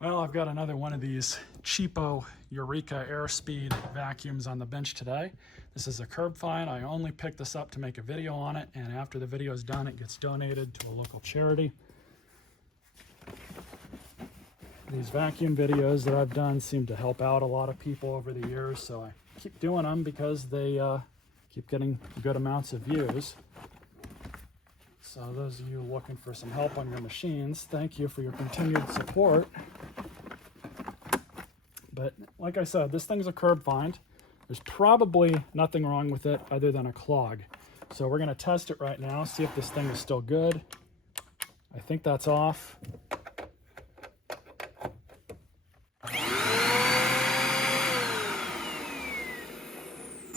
Well, I've got another one of these cheapo Eureka Airspeed vacuums on the bench today. This is a curb find. I only picked this up to make a video on it, and after the video is done, it gets donated to a local charity. These vacuum videos that I've done seem to help out a lot of people over the years, so I keep doing them because they keep getting good amounts of views. So those of you looking for some help on your machines, thank you for your continued support. But like I said, this thing's a curb find. There's probably nothing wrong with it other than a clog. So we're going to test it right now, see if this thing is still good. I think that's off.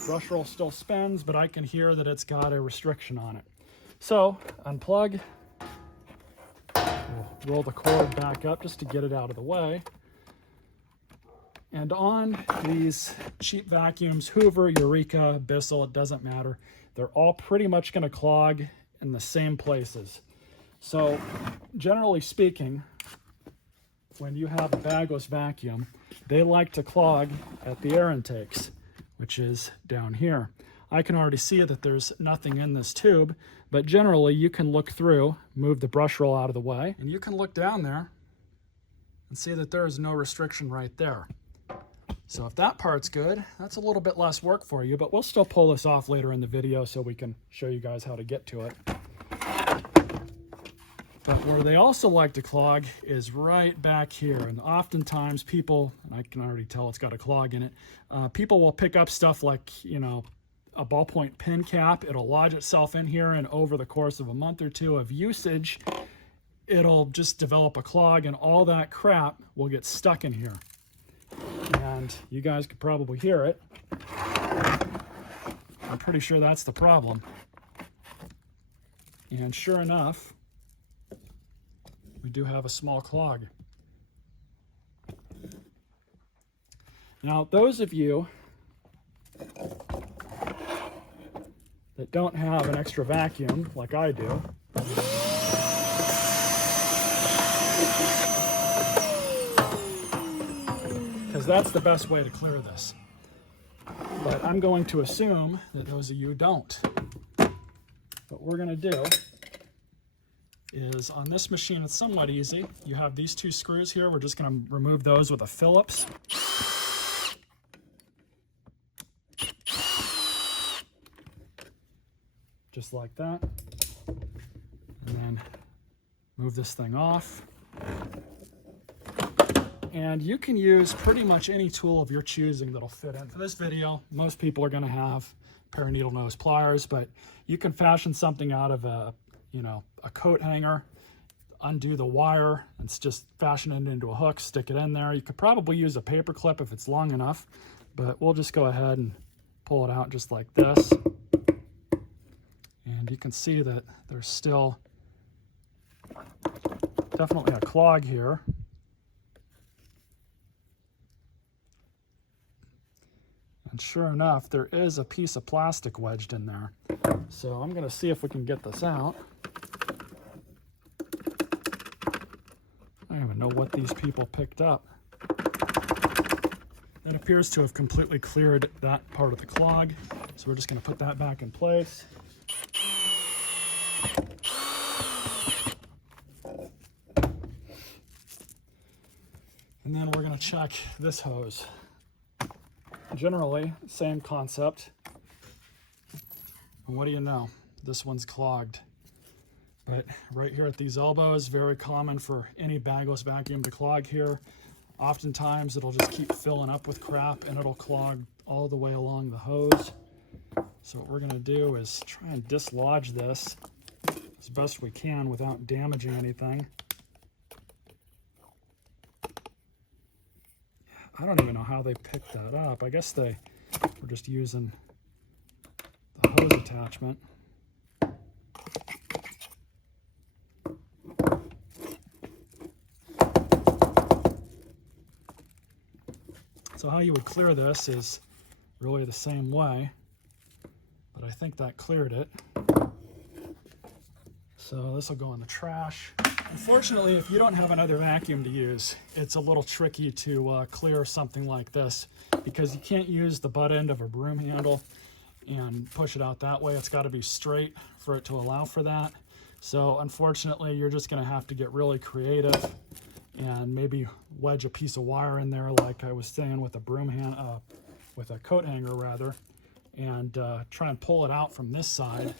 Brush roll still spins, but I can hear that it's got a restriction on it. So unplug, we'll roll the cord back up just to get it out of the way. And on these cheap vacuums, Hoover, Eureka, Bissell, it doesn't matter. They're all pretty much going to clog in the same places. So generally speaking, when you have a bagless vacuum, they like to clog at the air intakes, which is down here. I can already see that there's nothing in this tube, but generally you can look through, move the brush roll out of the way, and you can look down there and see that there is no restriction right there. So if that part's good, that's a little bit less work for you, but we'll still pull this off later in the video so we can show you guys how to get to it. But where they also like to clog is right back here. And oftentimes people, and I can already tell it's got a clog in it, people will pick up stuff like, you know, a ballpoint pen cap. It'll lodge itself in here, and over the course of a month or two of usage, it'll just develop a clog, and all that crap will get stuck in here. And you guys could probably hear it. I'm pretty sure that's the problem. And sure enough, we do have a small clog. Now, those of you that don't have an extra vacuum like I do, because that's the best way to clear this. But I'm going to assume that those of you don't. What we're going to do is, on this machine, it's somewhat easy. You have these two screws here. We're just going to remove those with a Phillips. Just like that. And then move this thing off. And you can use pretty much any tool of your choosing that'll fit in. For this video, most people are going to have a pair of needle nose pliers, but you can fashion something out of a coat hanger, undo the wire, and just fashion it into a hook, stick it in there. You could probably use a paper clip if it's long enough, but we'll just go ahead and pull it out just like this. And you can see that there's still definitely a clog here. And sure enough, there is a piece of plastic wedged in there. So I'm going to see if we can get this out. I don't even know what these people picked up. It appears to have completely cleared that part of the clog. So we're just going to put that back in place. And then we're going to check this hose. Generally, same concept. And what do you know? This one's clogged. But right here at these elbows, very common for any bagless vacuum to clog here. Oftentimes it'll just keep filling up with crap and it'll clog all the way along the hose. So what we're going to do is try and dislodge this as best we can without damaging anything. I don't even know how they picked that up. I guess they were just using the hose attachment. So how you would clear this is really the same way, but I think that cleared it. So this will go in the trash. Unfortunately, if you don't have another vacuum to use, it's a little tricky to clear something like this because you can't use the butt end of a broom handle and push it out that way. It's got to be straight for it to allow for that. So unfortunately, you're just going to have to get really creative and maybe wedge a piece of wire in there, like I was saying with a with a coat hanger rather, and try and pull it out from this side.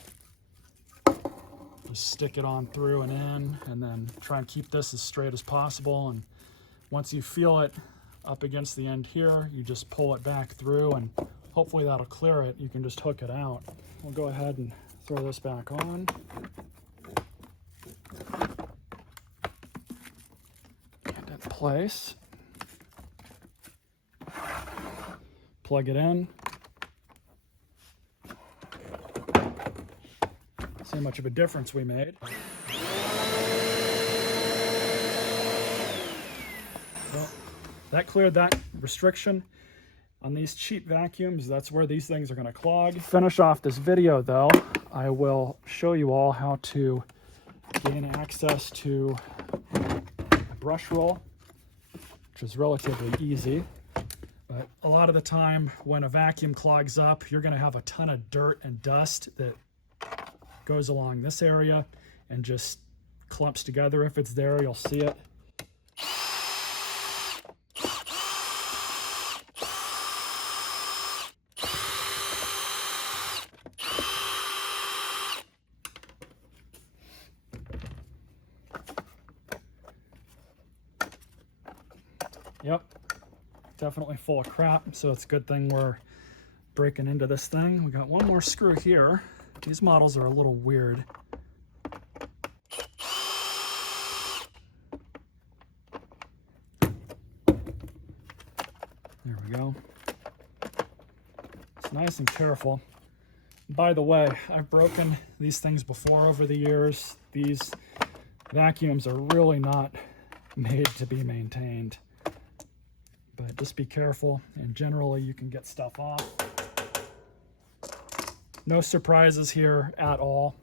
Just stick it on through and in, and then try and keep this as straight as possible. And once you feel it up against the end here, you just pull it back through, and hopefully that'll clear it. You can just hook it out. We'll go ahead and throw this back on. Get it in place. Plug it in. See how much of a difference we made. Well, that cleared that restriction. On these cheap vacuums, that's where these things are going to clog. To finish off this video though, I will show you all how to gain access to a brush roll, which is relatively easy. But a lot of the time when a vacuum clogs up, you're going to have a ton of dirt and dust that goes along this area and just clumps together. If it's there, you'll see it. Yep, definitely full of crap, so it's a good thing we're breaking into this thing. We got one more screw here. These models are a little weird. There we go. It's nice and careful. By the way, I've broken these things before over the years. These vacuums are really not made to be maintained. But just be careful, and generally you can get stuff off. No surprises here at all.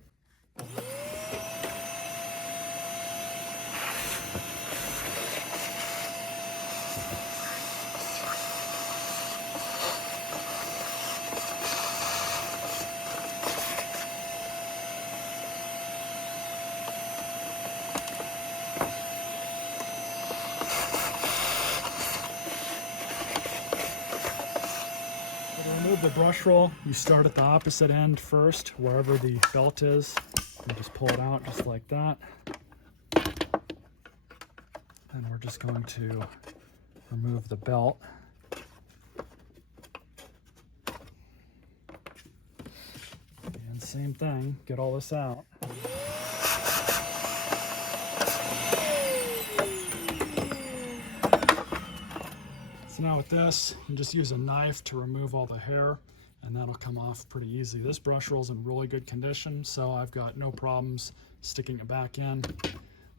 The brush roll, you start at the opposite end first, wherever the belt is, and just pull it out just like that. And we're just going to remove the belt. And same thing, get all this out. Now with this, you just use a knife to remove all the hair, and that'll come off pretty easy. This brush roll's in really good condition, so I've got no problems sticking it back in.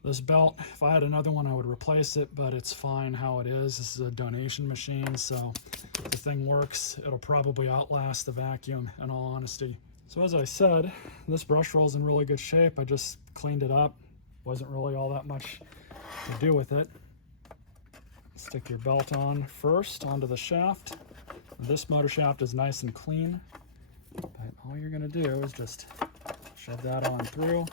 This belt, if I had another one, I would replace it, but it's fine how it is. This is a donation machine, so if the thing works, it'll probably outlast the vacuum, in all honesty. So as I said, this brush roll's in really good shape. I just cleaned it up. Wasn't really all that much to do with it. Stick your belt on first onto the shaft. This motor shaft is nice and clean, but all you're going to do is just shove that on through.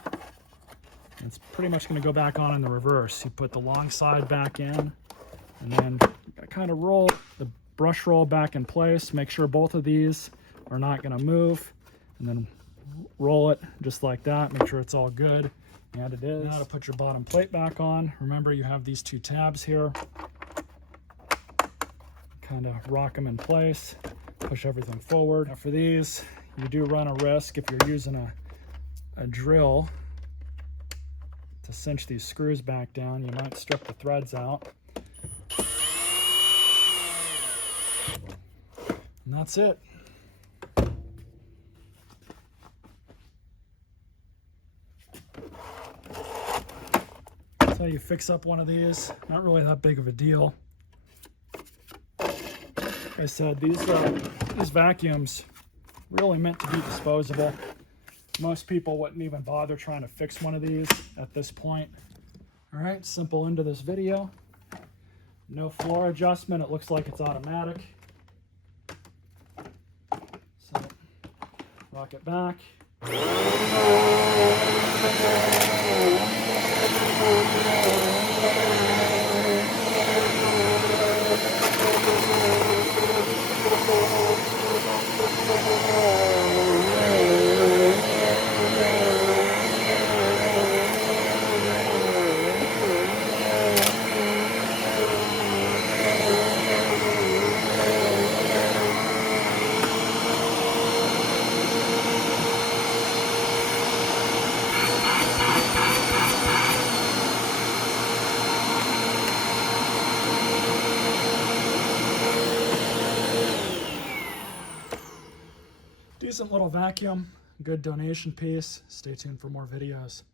It's pretty much going to go back on in the reverse. You put the long side back in, and then kind of roll the brush roll back in place. Make sure both of these are not going to move, and then roll it just like that. Make sure it's all good, and it is. Now to put your bottom plate back on. Remember, you have these two tabs here. Kind of rock them in place, push everything forward. Now for these, you do run a risk if you're using a drill to cinch these screws back down. You might strip the threads out. And that's it. That's how you fix up one of these. Not really that big of a deal. Like I said, these vacuums really meant to be disposable. Most people wouldn't even bother trying to fix one of these at this point. All right, simple end to this video. No floor adjustment. It looks like it's automatic. So, rock it back. Decent little vacuum, good donation piece. Stay tuned for more videos.